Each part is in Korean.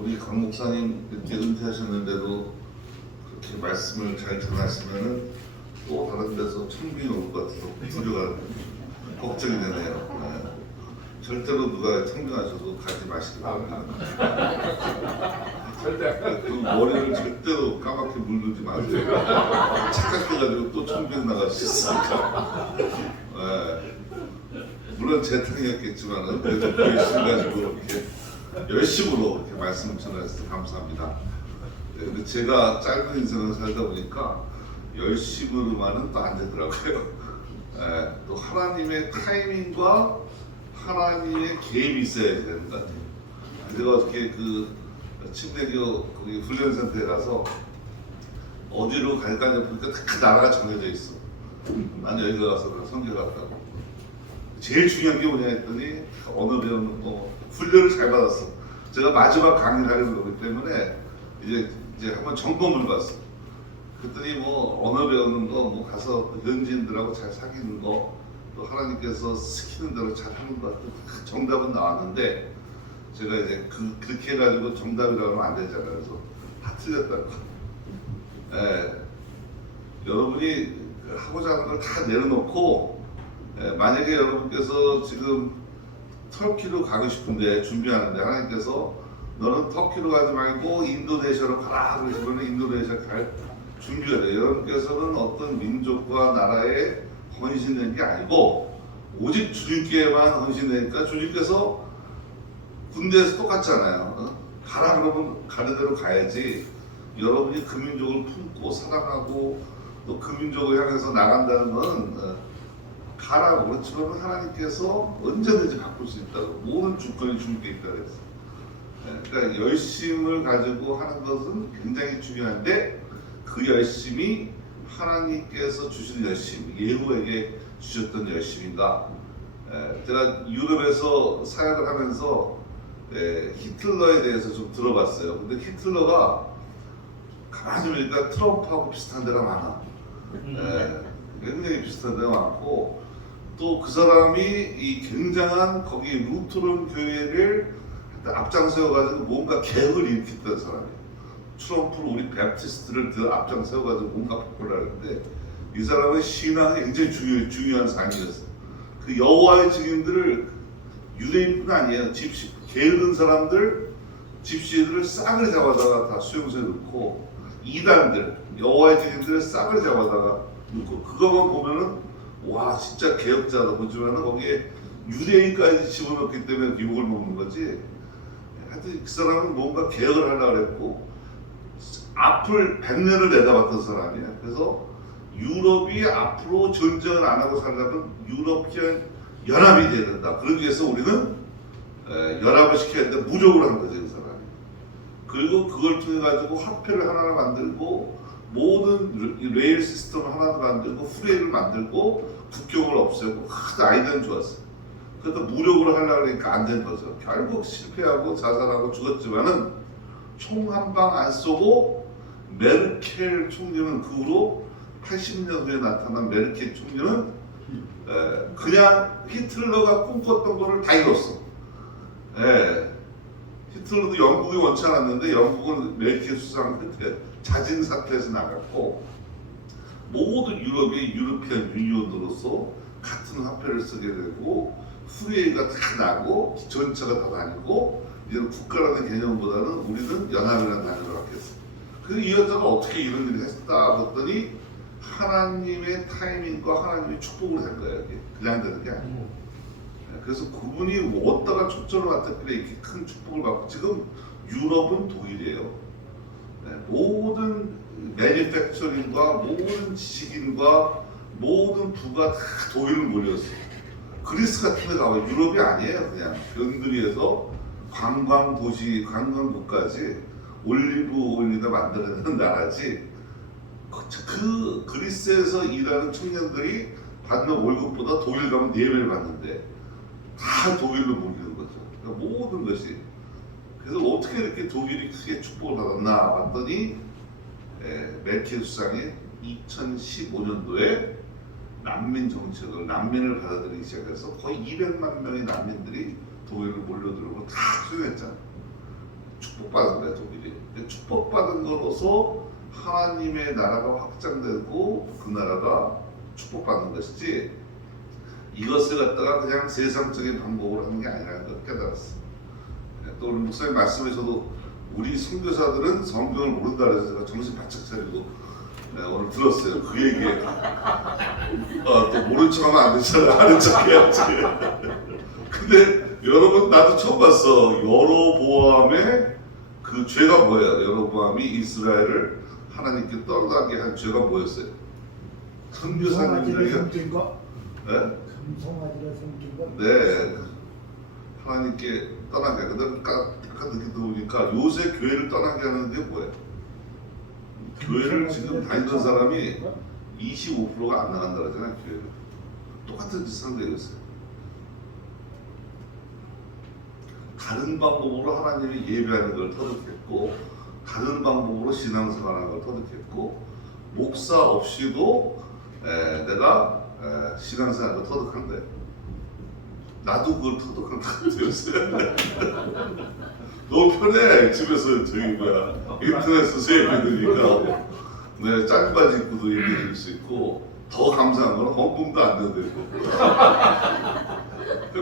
우리 강 목사님 이렇게 은퇴하셨는데도 그렇게 말씀을 잘 전하시면은 또 다른 데서 청빙이 올 것 같아서 우려가 걱정이 되네요. 네. 절대로 누가 청빙하셔도 가지 마시기 바랍니다. 절대. 그 머리를 절대로 까맣게 물르지 마세요. 착각해가지고 또 청빙 나갈 수 있으니까. 네. 물론 제 탕이었겠지만은 그래도 그 열심히 가지고 이렇게 열심으로 이렇게 말씀을 전해주셔서 감사합니다. 네, 근데 제가 짧은 인생을 살다 보니까 열심으로만은 또 안 되더라고요. 네, 또 하나님의 타이밍과 하나님의 계획이 있어야 되는 것 같아요. 제가 어떻게 그 침례교 거기 훈련센터에 가서 어디로 갈까 보니까 다 나라가 정해져 있어. 난 여기 가서 선교 갔다고. 제일 중요한 게 뭐냐 했더니 언어 배우는 거 훈련을 잘 받았어. 제가 마지막 강의를 하려는 거기 때문에 이제 한번 점검을 봤어. 그랬더니 뭐 언어 배우는 거, 뭐 가서 현지인들하고 잘 사귀는 거, 또 하나님께서 시키는 대로 잘 하는 거, 정답은 나왔는데 제가 이제 그렇게 해가지고 정답이라고 하면 안 되잖아요. 그래서 다 틀렸다고. 예, 여러분이 하고자 하는 걸 다 내려놓고, 예, 만약에 여러분께서 지금 터키로 가고 싶은데 준비하는데 하나님께서 너는 터키로 가지 말고 인도네시아로 가라 그러시면 인도네시아 갈 준비가 돼요. 여러분께서는 어떤 민족과 나라에 헌신된 게 아니고 오직 주님께만 헌신되니까 주님께서 군대에서 똑같잖아요. 가라 그러면 가는 대로 가야지. 여러분이 그 민족을 품고 사랑하고 또 그 민족을 향해서 나간다는 건 가라고. 그렇지만 하나님께서 언제든지 바꿀 수 있다고. 모든 주권이 주님께 있다고 했어요. 그러니까 열심을 가지고 하는 것은 굉장히 중요한데 그 열심이 하나님께서 주신 열심, 예후에게 주셨던 열심인가. 제가 유럽에서 사역을 하면서 히틀러에 대해서 좀 들어봤어요. 근데 히틀러가 가만히 보니까 트럼프하고 비슷한 데가 많아. 굉장히 비슷한 데가 많고 또 그 사람이 이 굉장한 거기 루터론 교회를 앞장세워가지고 뭔가 개혁을 일으켰던 사람이에요. 트럼프를 우리 베프티스트를 앞장세워가지고 뭔가 바꾸려는데 이 사람의 신앙이 굉장히 중요한 삶이었어요. 그 여호와의 증인들을 유대인뿐 아니에요. 집시 게으른 사람들, 집시들을 싸그리 잡아다가 다 수용소에 넣고 이단들, 여호와의 증인들을 싸그리 잡아다가 넣고 그거만 보면은 와 진짜 개혁자다 보지만은 거기에 유대인까지 집어넣기 때문에 욕을 먹는 거지. 하여튼 그 사람은 뭔가 개혁을 하려고 그랬고 앞을 100년을 내다봤던 사람이야. 그래서 유럽이 앞으로 전쟁을 안 하고 살려면 유러피안 연합이 돼야 된다. 그러기 위해서 우리는 연합을 시켜야 되는데 무적으로 한 거죠, 그 사람이. 그리고 그걸 통해 가지고 화폐를 하나 만들고 모든 레일 시스템을 하나 만들고 후레이를 만들고 국경을 없애고 큰 아이디어는 좋았어요. 그래도 무력으로 하려고 하니까 안 된 거죠. 결국 실패하고 자살하고 죽었지만은 총 한 방 안 쏘고 메르켈 총리는 그 후로 80년 후에 나타난 메르켈 총리는 그냥 히틀러가 꿈꿨던 거를 다 이뤘어. 히틀러도 영국이 원치 않았는데 영국은 메르켈 수상 끝에 자진 사퇴해서 나갔고 모든 유럽이 유러피안 유니온으로서 같은 화폐를 쓰게 되고 후레이가 다 나고 전차가 다 다니고 이제 국가라는 개념보다는 우리는 연합이라는 단어를 갖겠어. 그래서 이 여자가 어떻게 이런 일을 했다 봤더니 하나님의 타이밍과 하나님의 축복을 한 거예요. 그냥 되는 게 아니고. 그래서 그분이 어디다가 초점을 맞췄길래 이렇게 큰 축복을 받고 지금 유럽은 독일이에요. 모든 매니팩처링과 모든 지식인과 모든 부가 다 독일로 몰렸어. 그리스 같은 데 가면 유럽이 아니에요. 그냥 변두리에서 관광 도시, 관광국까지 올리브 오일에다 만들어내는 나라지. 그 그리스에서 일하는 청년들이 받는 월급보다 독일 가면 4배를 받는데 다 독일로 몰리는 거죠. 그러니까 모든 것이. 그래서 어떻게 이렇게 독일이 크게 축복을 받았나 봤더니 메르켈 수상이 2015년도에 난민 정책을 난민을 받아들이기 시작해서 거의 200만 명의 난민들이 독일을 몰려들고 다 수용했잖아. 축복받은 거야 독일이. 축복받은 거로서 하나님의 나라가 확장되고 그 나라가 축복받는 것이지 이것을 갖다가 그냥 세상적인 방법으로 하는 게 아니라는 걸 깨달았어. 또 우리 목사님 말씀에서도 우리 선교사들은 성경을 모른다 그래서 제가 정신 바짝 차리고 오늘 들었어요. 그 얘기에 또 모른 척하면 안 되잖아. 아는 척 해야지. 근데 여러분 나도 처음 봤어. 여로보암의 그 죄가 뭐예요? 여로보암이 이스라엘을 하나님께 떠나게 한 죄가 뭐였어요? 선교사님들에게 네? 금송아지를 섬긴 것. 네. 하나님께 떠나게. 근데 약간 늦게 들어보니까 요새 교회를 떠나게 하는 게 뭐예요? 교회를 지금 다니던 사람이 25%가 안 나간다 그러잖아요. 교회를. 똑같은 짓을 하고 있어요. 다른 방법으로 하나님이 예배하는 걸 터득했고 다른 방법으로 신앙생활하는 걸 터득했고 목사 없이도 내가 신앙생활을 터득한 거예요. 나도 그걸 터득한 것 같아요. 너무 편해. 집에서 저기 인터넷에서 예배 드리니까 네, 짧은 바지 입고도 예배 드릴 수 있고 더 감사한 건 헌금도 안 되고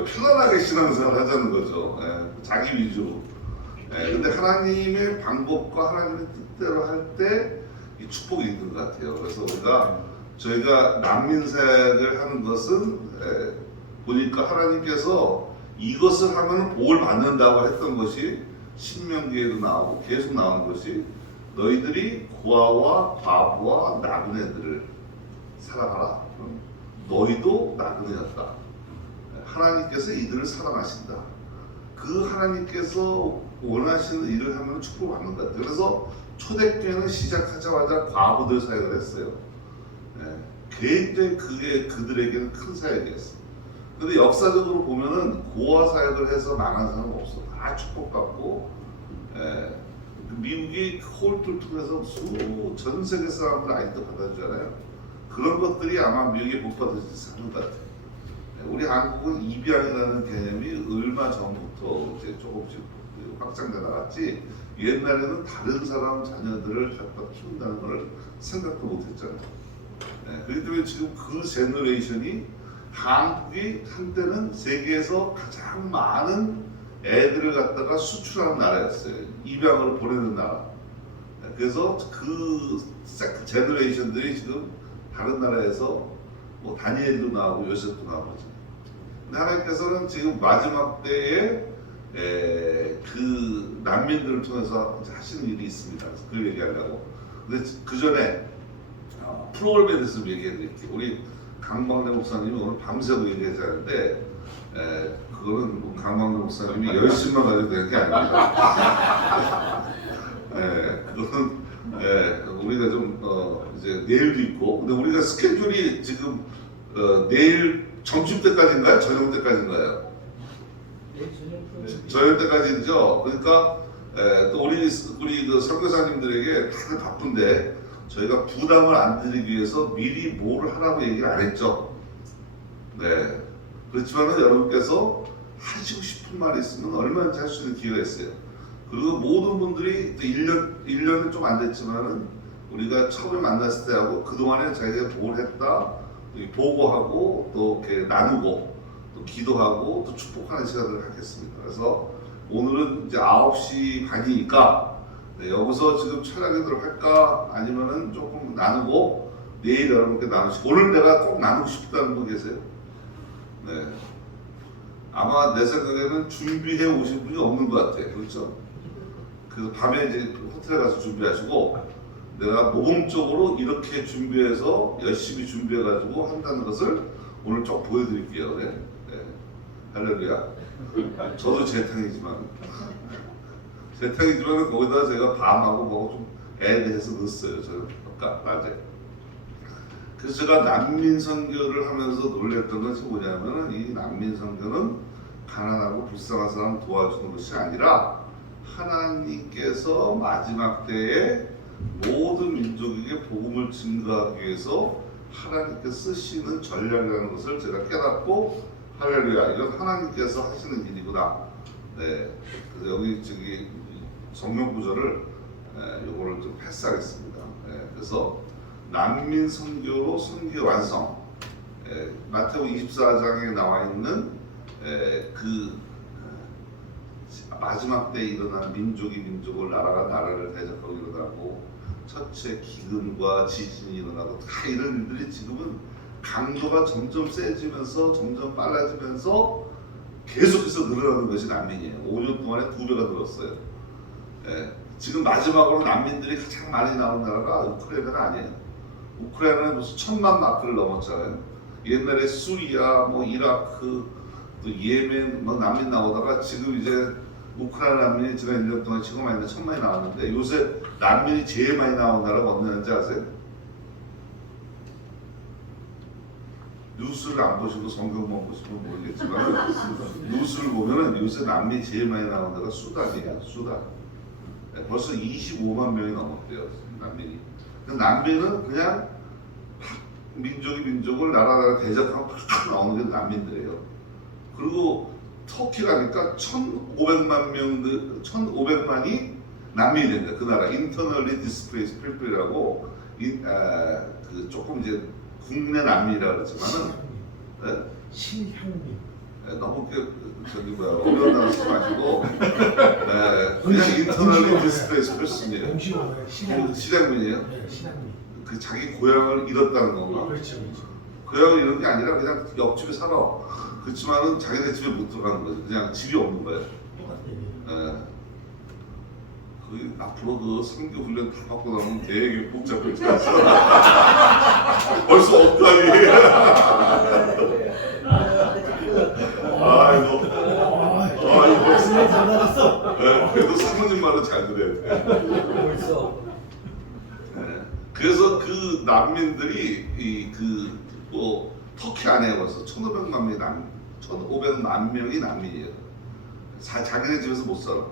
편안하게 신앙생활 하자는 거죠. 자기 위주로. 근데 하나님의 방법과 하나님의 뜻대로 할 때 이 축복이 있는 것 같아요. 그래서 저희가 난민 사역을 하는 것은 보니까 하나님께서 이것을 하면 복을 받는다고 했던 것이 신명기에도 나오고 계속 나오는 것이 너희들이 고아와 과부와 나그네들을 사랑하라. 너희도 나그네였다. 하나님께서 이들을 사랑하신다. 그 하나님께서 원하시는 일을 하면 축복을 받는 것 같아요. 그래서 초대교회는 시작하자마자 과부들 사역을 했어요. 굉장히 그게 그들에게는 큰 사역이었어요. 근데 역사적으로 보면은 고아 사역을 해서 망한 사람은 없어. 다 축복받고 미국이 홀을 통해서 전 세계 사람들 아직도 받아주잖아요. 그런 것들이 아마 미국에 못 받아주지 않는 것 같아요. 우리 한국은 입양이라는 개념이 얼마 전부터 이제 조금씩 확장돼 나갔지 옛날에는 다른 사람 자녀들을 갖다 키운다는 걸 생각도 못했잖아요. 그렇기 때문에 지금 그 제너레이션이 한국이 한때는 세계에서 가장 많은 애들을 갖다가 수출하는 나라였어요. 입양으로 보내는 나라. 그래서 그 제너레이션들이 지금 다른 나라에서 뭐 다니엘도 나오고 요셉도 나오고. 근데 하나님께서는 지금 마지막 때에 그 난민들을 통해서 하시는 일이 있습니다. 그래서 그 얘기하려고. 근데 그 전에 프로그램에 대해서 얘기해 드릴게요. 우리 강광래 목사님이 오늘 밤새고 얘기하자는데 그거는 뭐 강광래 목사님이 열심만 가지고 되는 게 아닙니다. 그거는 우리가 좀 이제 내일도 있고 근데 우리가 스케줄이 지금 내일 점심 때까지인가요? 저녁 때까지인가요? 저녁 때까지죠. 그러니까 또 우리 그 선교사님들에게 다들 바쁜데 저희가 부담을 안 드리기 위해서 미리 뭘 하라고 얘기를 안 했죠. 네. 그렇지만은 여러분께서 하시고 싶은 말이 있으면 얼마든지 할 수 있는 기회가 있어요. 그리고 모든 분들이 또 1년은 좀 안 됐지만은 우리가 처음에 만났을 때하고 그동안에 자기가 뭘 했다 보고하고 또 이렇게 나누고 또 기도하고 또 축복하는 시간을 갖겠습니다. 그래서 오늘은 이제 9시 반이니까 여기서 지금 촬영을 할까 아니면은 조금 나누고 내일 여러분께 나누시고 오늘 내가 꼭 나누고 싶다는 분 계세요? 네. 아마 내 생각에는 준비해 오신 분이 없는 것 같아요. 그렇죠? 그래서 밤에 이제 호텔에 가서 준비하시고 내가 모범적으로 이렇게 준비해서 열심히 준비해가지고 한다는 것을 오늘 좀 보여드릴게요. 네. 할렐루야. 저도 재탕이지만 거기다 제가 밤하고 뭐고 좀 애드해서 넣었어요. 저는 아까 낮에. 그래서 제가 난민 선교를 하면서 놀랬던 것이 뭐냐면은 이 난민 선교는 가난하고 불쌍한 사람 도와주는 것이 아니라 하나님께서 마지막 때에 모든 민족에게 복음을 증거하기 위해서 하나님께서 쓰시는 전략이라는 것을 제가 깨닫고 할렐루야 이건 하나님께서 하시는 일이구나. 네. 그래서 여기 성경 구절을 요거를 좀 패스하겠습니다. 그래서 난민 선교로 선교 완성. 마태복 24장에 나와 있는 그 마지막 때 일어난 민족이 민족을 나라가 나라를 대적하고 일어나고 첫째 기근과 지진이 일어나고 다 이런 일들이 지금은 강도가 점점 세지면서 점점 빨라지면서 계속해서 늘어나는 것이 난민이에요. 5년 동안에 2배가 늘었어요. 지금 마지막으로 난민들이 가장 많이 나온 나라가 우크라이나가 아니에요. 우크라이나는 무슨 1000만 마크를 넘었잖아요. 옛날에 수리아, 뭐 이라크, 또 예멘 뭐 난민 나오다가 지금 이제 우크라이나 난민이 지난 1년 동안 지금 많이 1000만이 나왔는데 요새 난민이 제일 많이 나온 나라가 어느 나라인지 아세요? 뉴스를 안 보시고 성경만 보시면 모르겠지만 뉴스를 보면은 요새 난민이 제일 많이 나온 나라가 수단이에요. 수단. 벌써 25만 명이 넘었대요. 난민이. 난민은 그냥 민족이 민족을 나라가 대적하고 팍 나오는 게 난민들이에요. 그리고 터키 가니까 1,500만이 난민이 됩니다. 그 나라 internally displaced people이라고 그 조금 이제 국내 난민이라 그러지만은 신향민. 너무 저기 뭐야 어려운 단어 쓰지 마시고 그냥 internally displaced person이에요. 공식어예요. 신향민. 실향민이에요. 네, 신향민. 그 자기 고향을 잃었다는 건가? 그렇죠, 그렇죠. 고향을 잃은 게 아니라 그냥 옆집에 살아. 그렇지만은 자기네 집에 못 들어가는 거지. 그냥 집이 없는 거예요. 똑같아요. 그 앞으로 그 선교 훈련 다 받고 나면 되게 복잡해질 것 같아. 벌써 없다니. 아이고. 아이고 벌써. 잘 알았어. 그래도 사모님 말은 잘 들어야 돼. 벌써. 그래서 그 난민들이 뭐 터키 안에 벌써 1,500만 명이 난민이에요. 자기네 집에서 못 살아.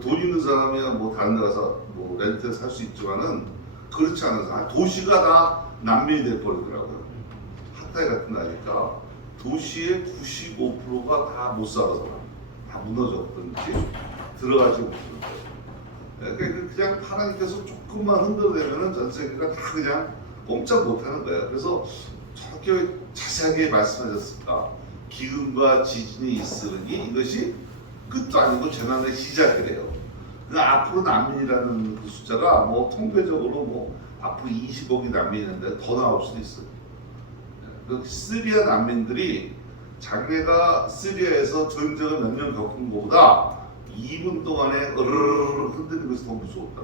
돈 있는 사람이야 뭐 다른 데 가서 뭐 렌트에 살 수 있지만은 그렇지 않아서 도시가 다 난민이 돼버리더라고요. 하타이 같은 데니까 도시의 95%가 다 못 살아서 다 무너졌든지 들어가지 못하는 거예요. 그냥 하나님께서 조금만 흔들어대면은 전 세계가 다 그냥 꼼짝 못하는 거예요. 그래서 저렇게 자세하게 말씀하셨을까? 기근과 지진이 있으니 이것이 끝도 아니고 재난의 시작이래요. 앞으로 난민이라는 그 숫자가 뭐 통계적으로 뭐 앞으로 20억이 난민이 있는데 더 나올 수도 있어요. 시리아 난민들이 자기네가 시리아에서 전쟁을 몇 년 겪은 것보다 2분 동안에 으르르르 흔드는 것이 더 무서웠다.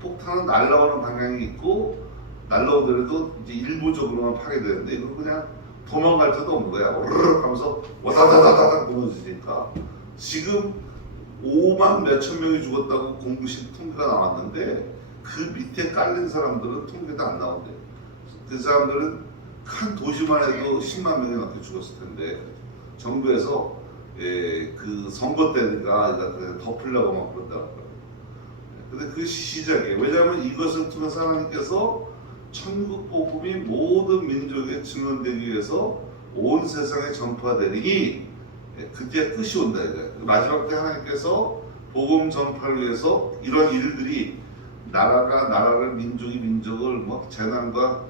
폭탄은 날아오는 방향이 있고 날아오더라도 이제 일부적으로만 파괴되는데 이건 그냥 도망갈 데도 없는 거야. 으르르 하면서 와다다다닥 무너지니까. 지금 5만 몇천 명이 죽었다고 공식 통계가 나왔는데 그 밑에 깔린 사람들은 통계도 안 나온대. 그 사람들은 한 도시만 해도 10만 명이 넘게 죽었을 텐데 정부에서 그 선거 때니까 덮으려고 막 그러더라고요. 근데 그 시작이에요. 왜냐하면 이것을 통해서 하나님께서 천국 복음이 모든 민족에 증언되기 위해서 온 세상에 전파되리니 그때 끝이 온다 이거예요. 마지막 때 하나님께서 복음 전파를 위해서 이런 일들이 나라가 나라를 민족이 민족을 뭐 재난과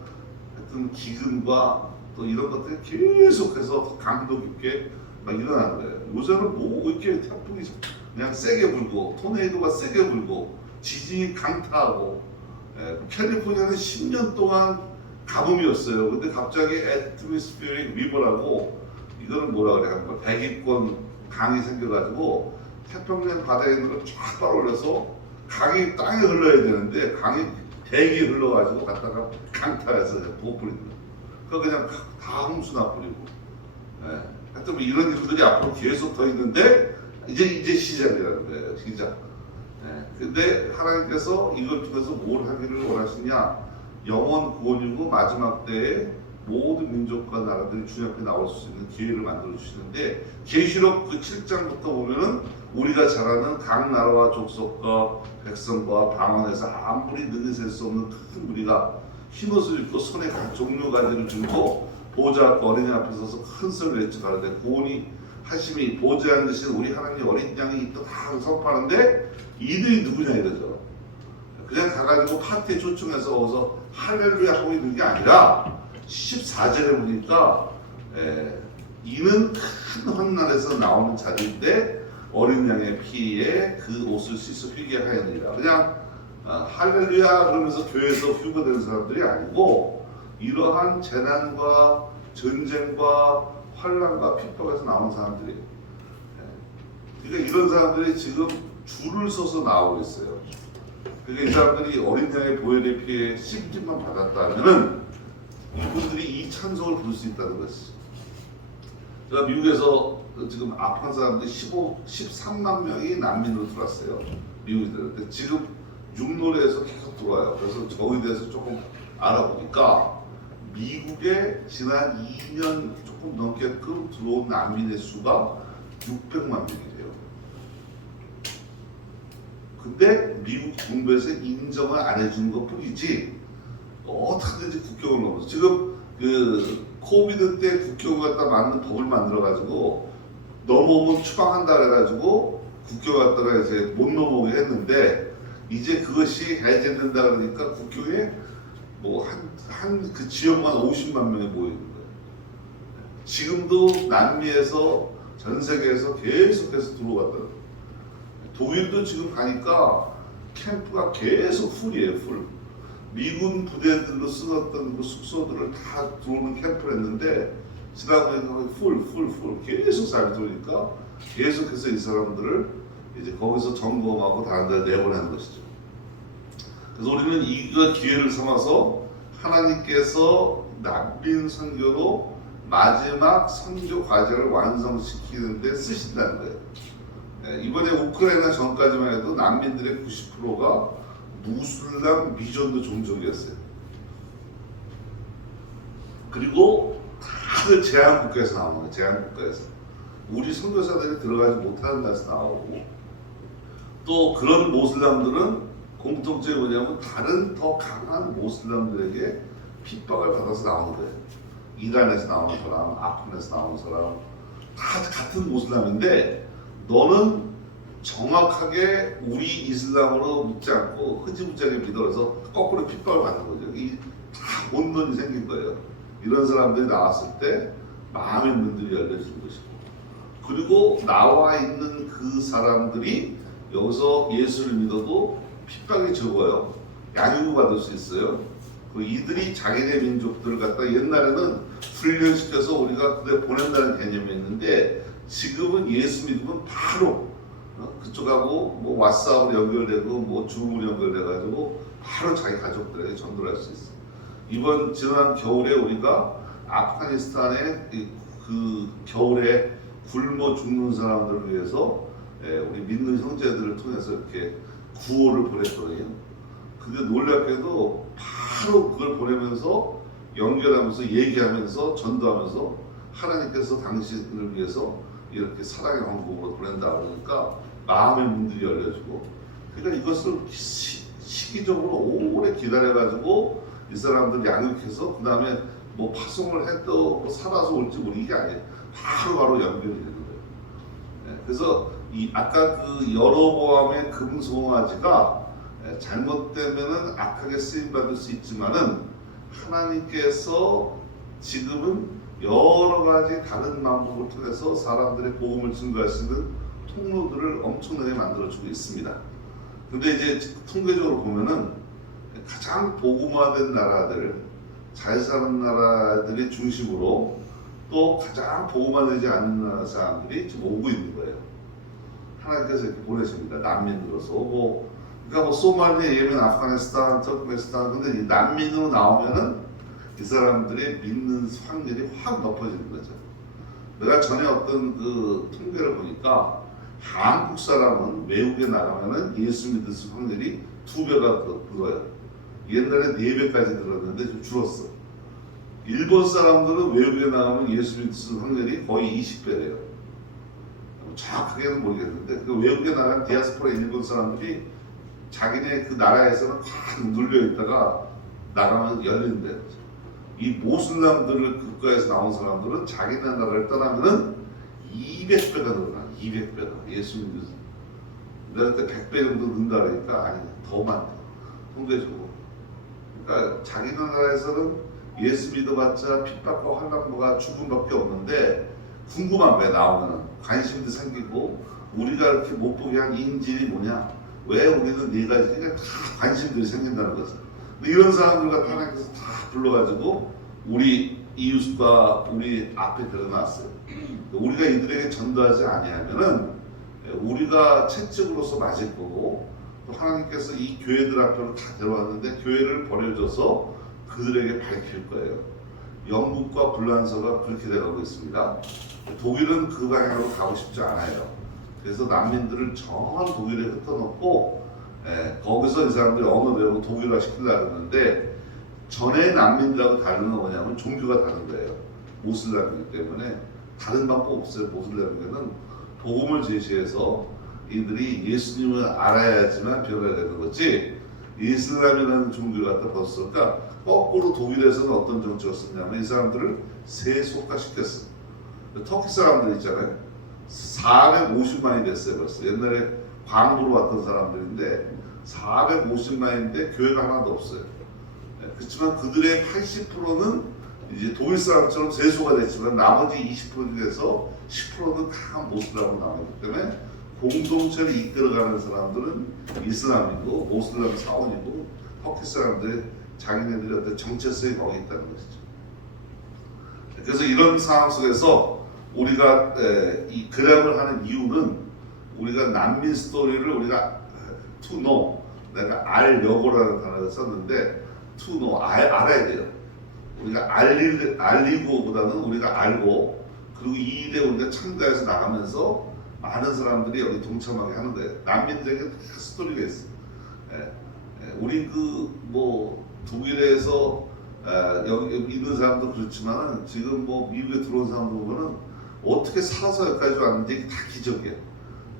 하여튼 기근과 또 이런 것들이 계속해서 강도 깊게 막 일어나는 거예요. 요새는 뭐 이렇게 태풍이 그냥 세게 불고 토네이도가 세게 불고 지진이 강타하고 캘리포니아는 10년 동안 가뭄이었어요. 근데 갑자기 애트모스피어릭 리버라고 이거는 뭐라 그래 하는 거야. 백위권 강이 생겨가지고 태평양 바다에 있는 걸 쫙 빨아올려서 강이 땅에 흘러야 되는데 강이 대기에 흘러가지고 갔다가 강타해서 부어버리는 거야. 그거 그냥 다 홍수나 뿌리고. 하여튼 뭐 이런 일들이 앞으로 계속 더 있는데 이제 시작이라는 거예요. 시작. 근데 하나님께서 이걸 통해서 뭘 하기를 원하시냐? 영원 구원이고 마지막 때에 모든 민족과 나라들이 주님 앞에 나올 수 있는 기회를 만들어 주시는데 계시록 그 7장부터 보면은 우리가 잘 아는 각 나라와 족속과 백성과 방언에서 아무리 능히 셀 수 없는 큰 무리가 흰옷을 입고 손에 각 종류 가지를 들고 보좌 앞 어린이 앞에 서서 큰 소리를 외쳐 가는데 구원이 하심이 보좌에 앉으신 우리 하나님 어린 양이 있다 다 선포하는데 이들이 누구냐 이거죠. 그냥 가가지고 파티에 초청해서 어서 할렐루야 하고 있는 게 아니라 14절에 보니까 이는 큰 환난에서 나오는 자리인데 어린 양의 피에 그 옷을 씻어 휘게 하였느니라. 그냥 할렐루야 그러면서 교회에서 휴거되는 사람들이 아니고 이러한 재난과 전쟁과 환난과 핍박에서 나온 사람들이에요. 그러니까 이런 사람들이 지금 줄을 서서 나오고 있어요. 그러니까 이 사람들이 어린 양의 보혈의 피에 씻김만 받았다면은 이분들이 이 찬송을 부를 수 있다는 것이죠. 제가 미국에서 지금 아픈 사람들 13만 명이 난민으로 들어왔어요. 미국에 들어왔는데 지금 육로에서 계속 들어와요. 그래서 저에 대해서 조금 알아보니까 미국에 지난 2년 조금 넘게끔 들어온 난민의 수가 600만 명이래요. 근데 미국 정부에서 인정을 안 해주는 것 뿐이지 어떻게든지 국경을 넘어서 지금 그 코비드 때 국경을 갖다 맞는 법을 만들어 가지고 넘어오면 추방한다 그래가지고 국경 갖다가 이제 못 넘어오게 했는데 이제 그것이 해제된다 그러니까 국경에 뭐 한 그 지역만 50만 명이 모이는 거예요. 지금도 남미에서 전 세계에서 계속해서 들어왔더라고요. 독일도 지금 가니까 캠프가 계속 풀이에요, 풀. 미군 부대들로 쓰었던 그 숙소들을 다 들어오는 캠프를 했는데 지나보니까 풀 계속 잘 들어오니까 계속해서 이 사람들을 이제 거기서 점검하고 다른 데 내보내는 것이죠. 그래서 우리는 이거 기회를 삼아서 하나님께서 난민 선교로 마지막 선교 과제를 완성시키는 데 쓰신다는 거예요. 이번에 우크라이나 전까지만 해도 난민들의 90%가 무슬람 미전도 종족이었어요. 그리고 다들 제한국가에서 나오는 거예요. 제한국가에서. 우리 선교사들이 들어가지 못하는 데서 나오고 또 그런 모슬람들은 공통점이 뭐냐면 다른 더 강한 모슬람들에게 핍박을 받아서 나오는 거예요. 이란에서 나오는 사람, 아프간에서 나오는 사람 다 같은 모슬람인데 너는 정확하게 우리 이슬람으로 묻지 않고 흐지부지하게 믿어서 거꾸로 핍박을 받는 거죠. 이 다 혼돈이 생긴 거예요. 이런 사람들이 나왔을 때 마음의 문들이 열려지는 것이고 그리고 나와 있는 그 사람들이 여기서 예수를 믿어도 핍박이 적어요. 양육을 받을 수 있어요. 이들이 자기네 민족들을 갖다 옛날에는 훈련시켜서 우리가 그대 보낸다는 개념이었는데 지금은 예수 믿으면 바로 그쪽하고 뭐 왓츠업으로 연결되고 뭐 줌으로 연결돼가지고 바로 자기 가족들에게 전도를 할 수 있어요. 이번 지난 겨울에 우리가 아프가니스탄의 그 겨울에 굶어 죽는 사람들을 위해서 우리 믿는 형제들을 통해서 이렇게 구호를 보냈거든요. 근데 놀랍게도 바로 그걸 보내면서 연결하면서 얘기하면서 전도하면서 하나님께서 당신을 위해서 이렇게 사랑의 왕국으로 보낸다 그러니까 마음의 문들이 열려지고 그러니까 이것을 시기적으로 오래 기다려가지고 이 사람들 양육해서 그 다음에 뭐 파송을 해도 살아서 올지 모르는 이게 아니에요. 바로 연결이 되는 거예요. 그래서 이 아까 그 여로보암의 금송아지가 잘못되면은 악하게 쓰임 받을 수 있지만은 하나님께서 지금은 여러 가지 다른 방법을 통해서 사람들의 복음을 증거할 수 있는 통로들을 엄청나게 만들어주고 있습니다. 근데 이제 통계적으로 보면은 가장 복음화된 나라들, 잘 사는 나라들이 중심으로 또 가장 복음화되지 않는 나라 사람들이 지금 오고 있는 거예요. 하나님께서 이렇게 보내십니다. 난민으로서 오고, 그러니까 뭐 소말리아, 예멘, 아프가니스탄, 터크메니스탄, 근데 이 난민으로 나오면은 이 사람들의 믿는 확률이 확 높아지는 거죠. 내가 전에 어떤 그 통계를 보니까 한국 사람은 외국에 나가면은 예수 믿을 확률이 2배가 더 늘어요. 옛날에 4배까지 늘었는데 좀 줄었어. 일본 사람들은 외국에 나가면 예수 믿을 확률이 거의 20배래요. 정확하게는 모르겠는데 그 외국에 나간 디아스포라 일본 사람들이 자기네 그 나라에서는 확 눌려 있다가 나가면 열린대요. 이 모슬람들을 국가에서 나온 사람들은 자기네 나라를 떠나면은 200배가 늘어나. 200배가. 예수 믿는 내가 그때 100배 정도 는다 그러니까 아니 더 많대. 통계적으로. 그러니까 자기 나라에서는 예수 믿어봤자 핍박과 환난과 죽음밖에 없는데 궁금한 거야. 나오면 관심도 생기고 우리가 이렇게 못 보게 한 인질이 뭐냐? 왜 우리는 네 가지 그러니까 다 관심들이 생긴다는 거죠. 근데 이런 사람들 같은 하나님께서 다 불러가지고 우리 이웃과 우리 앞에 드러났어요. 우리가 이들에게 전도하지 아니하면은 우리가 채찍으로서 맞을 거고 또 하나님께서 이 교회들 앞으로 다 데려왔는데 교회를 버려줘서 그들에게 밝힐 거예요. 영국과 불란서가 그렇게 돼가고 있습니다. 독일은 그 방향으로 가고 싶지 않아요. 그래서 난민들을 전 독일에 흩어놓고 거기서 이 사람들이 언어 배우고 독일화 시키려고 하는데 전에 난민들하고 다른 건 뭐냐면 종교가 다른 거예요. 모슬람이기 때문에 다른 방법 없어요. 모슬람에게는 복음을 제시해서 이들이 예수님을 알아야지만 변화가 되는 거지 이슬람이라는 종교를 갖다 벗었으니까 거꾸로 독일에서는 어떤 정책을 썼냐면 이 사람들을 세속화 시켰어요. 터키 사람들 있잖아요. 450만이 됐어요 벌써. 옛날에 광부로 왔던 사람들인데 450만인데 교회가 하나도 없어요. 그렇지만 그들의 80%는 이제 독일 사람처럼 세수가 됐지만 나머지 20% 중에서 10%는 다 모슬람으로 나오기 때문에 공동체를 이끌어가는 사람들은 이슬람이고 모슬람 사원이고 터키 사람들이 자기네들의 어떤 정체성이 거기 있다는 것이죠. 그래서 이런 상황 속에서 우리가 이 그램을 하는 이유는 우리가 난민 스토리를 우리가 to know 내가 알려고라는 단어를 썼는데 to know 알아야 돼요. 우리가 알리고보다는 우리가 알고 그리고 이 일에 우리가 참가해서 나가면서 많은 사람들이 여기 동참하게 하는 거예요. 난민들에게 다 스토리가 있어요. 우리 그 뭐 독일에서 여기 있는 사람도 그렇지만 지금 뭐 미국에 들어온 사람들 보면은 어떻게 살아서 여기까지 왔는지 이게 다 기적이에요.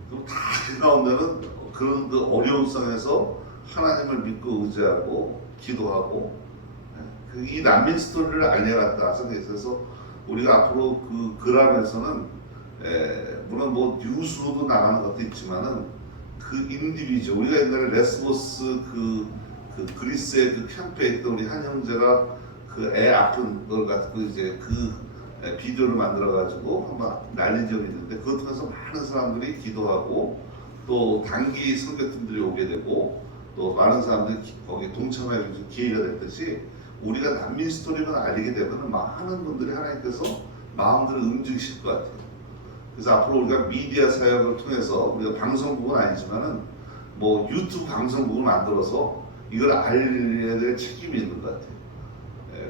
그리고 다 그 가운데는 그런 그 어려운 상황에서 하나님을 믿고 의지하고 기도하고 이 난민 스토리를 알려갔다 생각해서 우리가 앞으로 그 그람에서는 물론 뭐 뉴스로도 나가는 것도 있지만은 그 인디비주 우리가 옛날에 레스보스 그 그리스의 그 캠프에 있던 우리 한 형제가 그 애 아픈 걸 갖고 이제 그 비디오를 만들어 가지고 한번 날린 적이 있는데 그것 통해서 많은 사람들이 기도하고 또 단기 선교팀들이 오게 되고 또 많은 사람들이 거기 동참하게 기회가 됐듯이 우리가 난민 스토리만 알리게 되면 많은 분들이 하나님께서 마음들을 움직이실 것 같아요. 그래서 앞으로 우리가 미디어 사역을 통해서 우리가 방송국은 아니지만은 뭐 유튜브 방송국을 만들어서 이걸 알려야 될 책임이 있는 것 같아요.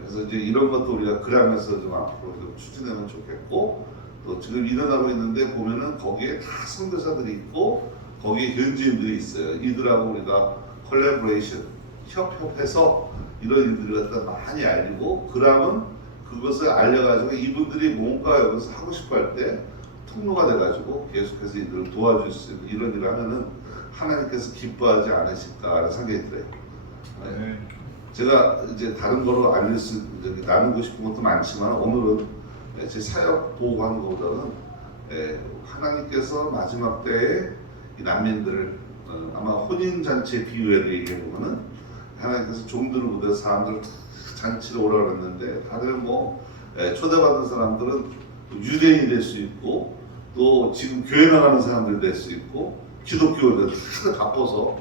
그래서 이제 이런 것도 우리가 그라면서 좀 앞으로 좀 추진하면 좋겠고 또 지금 일어나고 있는데 보면은 거기에 다 선교사들이 있고 거기에 현지인들이 있어요. 이들하고 우리가 콜라보레이션 협업해서 이런 일들을 갖다 많이 알리고 그러면 그것을 알려가지고 이분들이 뭔가 여기서 하고 싶어 할 때 통로가 돼가지고 계속해서 이들을 도와줄 수 있는 이런 일을 하면은 하나님께서 기뻐하지 않으실까라는 생각이 들어요. 네. 제가 이제 다른 거로 나누고 싶은 것도 많지만 오늘은 제 사역 보고한 것보다는 하나님께서 마지막 때에 이 난민들을 아마 혼인잔치의 비유를 얘기해 보면은 하나님께서 종들을 보내서 사람들을 잔치를 오라 그랬는데 다들 뭐 초대받은 사람들은 유대인이 될 수 있고 또 지금 교회 나가는 사람들이 될 수 있고 기독교인들 다 바빠서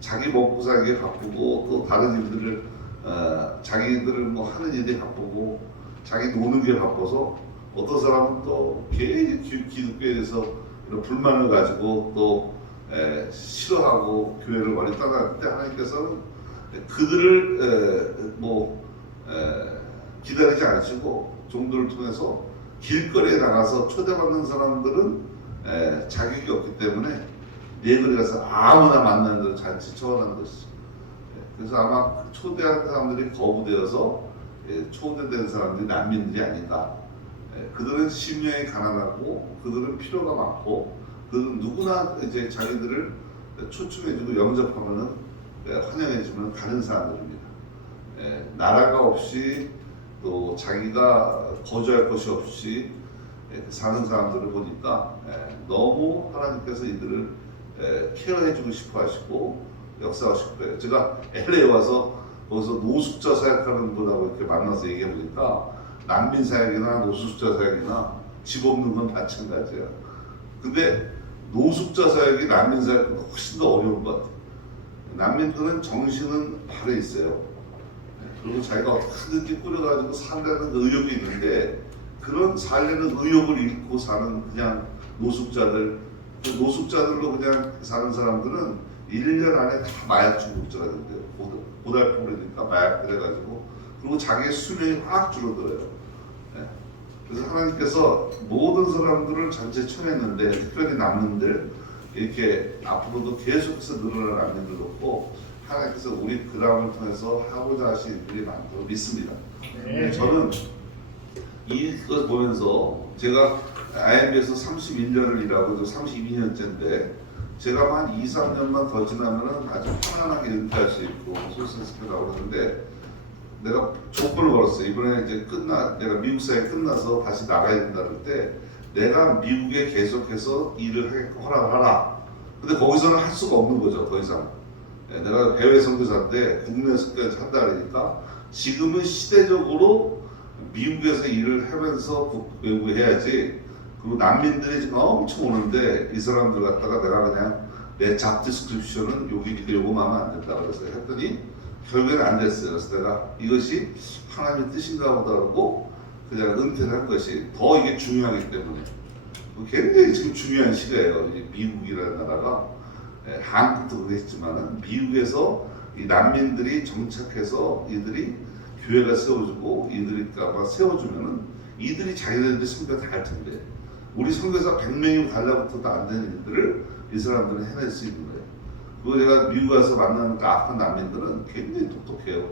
자기 먹고 살기에 바쁘고 또 다른 일들을 자기들을 뭐 하는 일에 바쁘고 자기 노는 게 바빠서 어떤 사람은 또 괜히 기독교에서 이런 불만을 가지고 또 싫어하고 교회를 많이 떠날 때 하나님께서는 그들을 기다리지 않으시고 종들을 통해서 길거리에 나가서 초대받는 사람들은 자격이 없기 때문에 내거리 가서 아무나 만나는 대로 잔치 초원하는 것이죠. 그래서 아마 초대한 사람들이 거부되어서 초대된 사람들이 난민들이 아닌가. 그들은 심령이 가난하고 그들은 필요가 많고 그들은 누구나 이제 자기들을 초청해주고 영접하면은 환영해주면 가는 사람들입니다. 나라가 없이 또 자기가 거주할 것이 없이 사는 사람들을 보니까 너무 하나님께서 이들을 케어해주고 싶어 하시고 역사하시고 그래요. 제가 LA 와서 거기서 노숙자 사역하는 분하고 이렇게 만나서 얘기해 보니까 난민 사역이나 노숙자 사역이나 집 없는 건 마찬가지야. 근데 노숙자 사역이 난민 사역보다 훨씬 더 어려운 것 같아요. 난민들은 정신은 바로 있어요. 그리고 자기가 어떻게든지 꾸려가지고 살려는 의욕이 있는데 그런 살려는 의욕을 잃고 사는 그냥 노숙자들, 그 노숙자들로 그냥 사는 사람들은 1년 안에 다 마약 중독자가 된대요. 고달프니까 마약 그래가지고 그리고 자기의 수명이 확 줄어들어요. 그래서 하나님께서 모든 사람들을 전체 쳐냈는데 특별히 남는들 이렇게 앞으로도 계속해서 늘어날 남는들 없고 하나님께서 우리 그람을 통해서 하고자 하신 일이 많다고 믿습니다. 저는 이걸 보면서 제가 IMB에서 31년을 일하고 32년째인데 제가 한 2, 3년만 더 지나면은 아주 편안하게 은퇴할 수 있고 소스스케라고 그러는데 내가 조건을 걸었어요. 이번에 이제 내가 미국 사회 끝나서 다시 나가야 된다 그럴 때 내가 미국에 계속해서 일을 하게끔 허락하라. 근데 거기서는 할 수가 없는 거죠. 더 이상. 내가 해외 선교사인데 국내 선교까지 한다 그러니까 지금은 시대적으로 미국에서 일을 하면서 외국에 해야지. 그리고 난민들이 지금 엄청 오는데 이 사람들 갖다가 내가 그냥 내 잡 디스크립션은 요거만 하면 안 된다 그래서 했더니 결국에는 안 됐어요. 그래서 내가 이것이 하나님의 뜻인가 보다 그러고 그냥 은퇴를 한 것이 더 이게 중요하기 때문에 굉장히 지금 중요한 시대예요. 미국이라는 나라가 한국도 그랬지만은 미국에서 이 난민들이 정착해서 이들이 교회가 세워주고 이들이 아마 세워주면은 이들이 자기네들이 선교 다 할 텐데 우리 선교사 100명이 달라붙어도 안 되는 일들을 이 사람들은 해낼 수 있는 거예요. 그리고 제가 미국 가서 만나는 그 아픈 난민들은 굉장히 똑똑해요.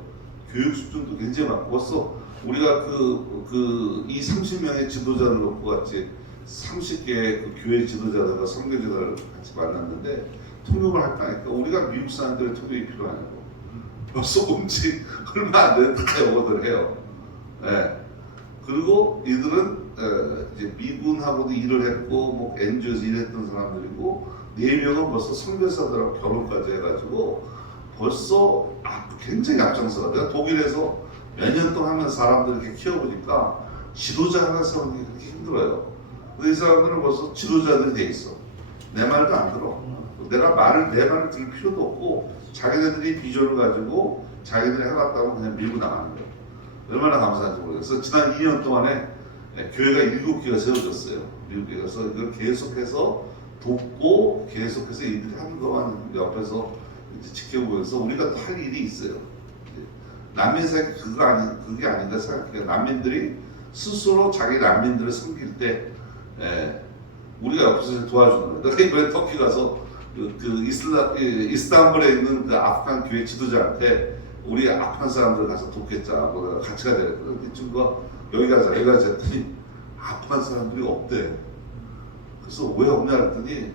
교육 수준도 굉장히 많고 벌써 우리가 이 30명의 지도자를 놓고 같이 30개의 그 교회 지도자들과 선교지들을 같이 만났는데 통역을 할까니까 우리가 미국 사람들의 통역이 필요하냐고. 벌써 온지 얼마 안 됐는데 영어들 해요. 그리고 이들은 이제 미군하고도 일을 했고 뭐 NGO에서 일했던 사람들이고 4명은 벌써 선교사들하고 결혼까지 해가지고 벌써 굉장히 앞장서가. 내가 독일에서 몇 년 동안 하면서 사람들 이렇게 키워보니까 지도자 하나 세우는 게 그렇게 힘들어요. 근데 이 사람들은 벌써 지도자들이 돼 있어. 내 말도 안 들어. 내 말을 들을 필요도 없고 자기네들이 비전을 가지고 자기들이 해갔다고 그냥 밀고 나가는 거예요. 얼마나 감사한지 모르겠어요. 지난 2년 동안에 교회가 7개가 세워졌어요. 미국에. 그래서 이걸 계속해서 돕고 계속해서 이들이 하는 것만 옆에서 이제 지켜보면서 우리가 할 일이 있어요. 난민 사역이 그게 아닌가 생각해요. 난민들이 스스로 자기 난민들을 섬길 때 우리가 옆에서 도와주는 거예요. 내가 이번에 터키 가서 이스탄불에 있는 그 아프간 교회 지도자한테 우리 아프간 사람들 가서 돕겠자고 내가 같이 가야 되거든. 이 친구가 여기 가자 했더니 아프간 사람들이 없대. 그래서 왜 없냐 했더니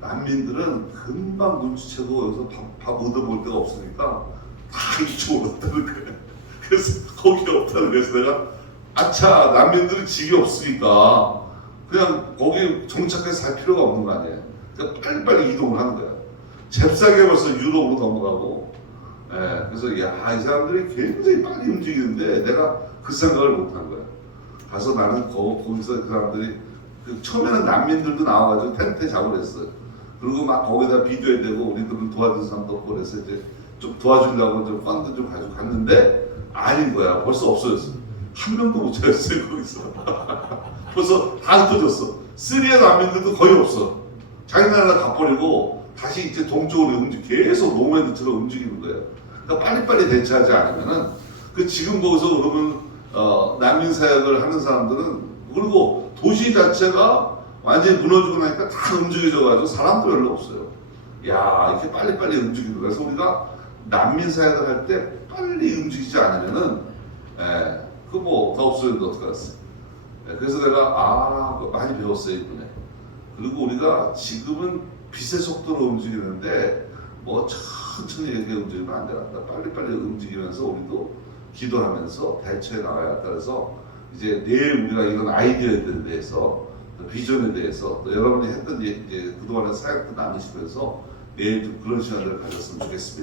난민들은 금방 눈치채고 여기서 밥 얻어볼 데가 없으니까 다 이쪽으로 왔다는 거야. 그래서 거기 없다는 거야. 그래서 내가 아차 난민들은 직이 없으니까 그냥 거기 정착해서 살 필요가 없는 거 아니에요. 그러니까 빨리빨리 이동을 하는 거야. 잽싸게 벌써 유럽으로 넘어가고 그래서 이 사람들이 굉장히 빨리 움직이는데 내가 그 생각을 못한 거야. 가서 나는 거기서 그 사람들이 처음에는 난민들도 나와가지고 텐트 작업을 했어요. 그리고 막 거기다 비교해야 되고 우리들은 도와준 사람도 없고 그래서 이제 좀 도와주려고 좀 펀드 좀 가지고 갔는데 아닌 거야. 벌써 없어졌어. 한 명도 못 찾았어요 거기서. 벌써 다 흩어졌어. 시리아 난민들도 거의 없어. 자기 나라 다 버리고 다시 이제 동쪽으로 계속 노매드처럼 움직이는 거예요. 그러니까 빨리빨리 대처하지 않으면은 지금 거기서 그러면 난민 사역을 하는 사람들은 그리고 도시 자체가 완전히 무너지고 나니까 다 움직여져가지고 사람도 별로 없어요. 이렇게 빨리빨리 움직이는 거예요. 그래서 우리가 난민 사역을 할 때 빨리 움직이지 않으면은 더 없어졌는데 어떡하겠어. 그래서 내가 많이 배웠어요 이번에. 그리고 우리가 지금은 빛의 속도로 움직이는데 뭐 천천히 이렇게 움직이면 안 되겠다. 빨리빨리 움직이면서 우리도 기도하면서 대처해 나가야 한다. 그래서 이제 내일 우리가 이런 아이디어에 대해서 비전에 대해서 또 여러분이 했던 이제 그동안의 사역도 나누시면서 내일 좀 그런 시간을 가졌으면 좋겠습니다.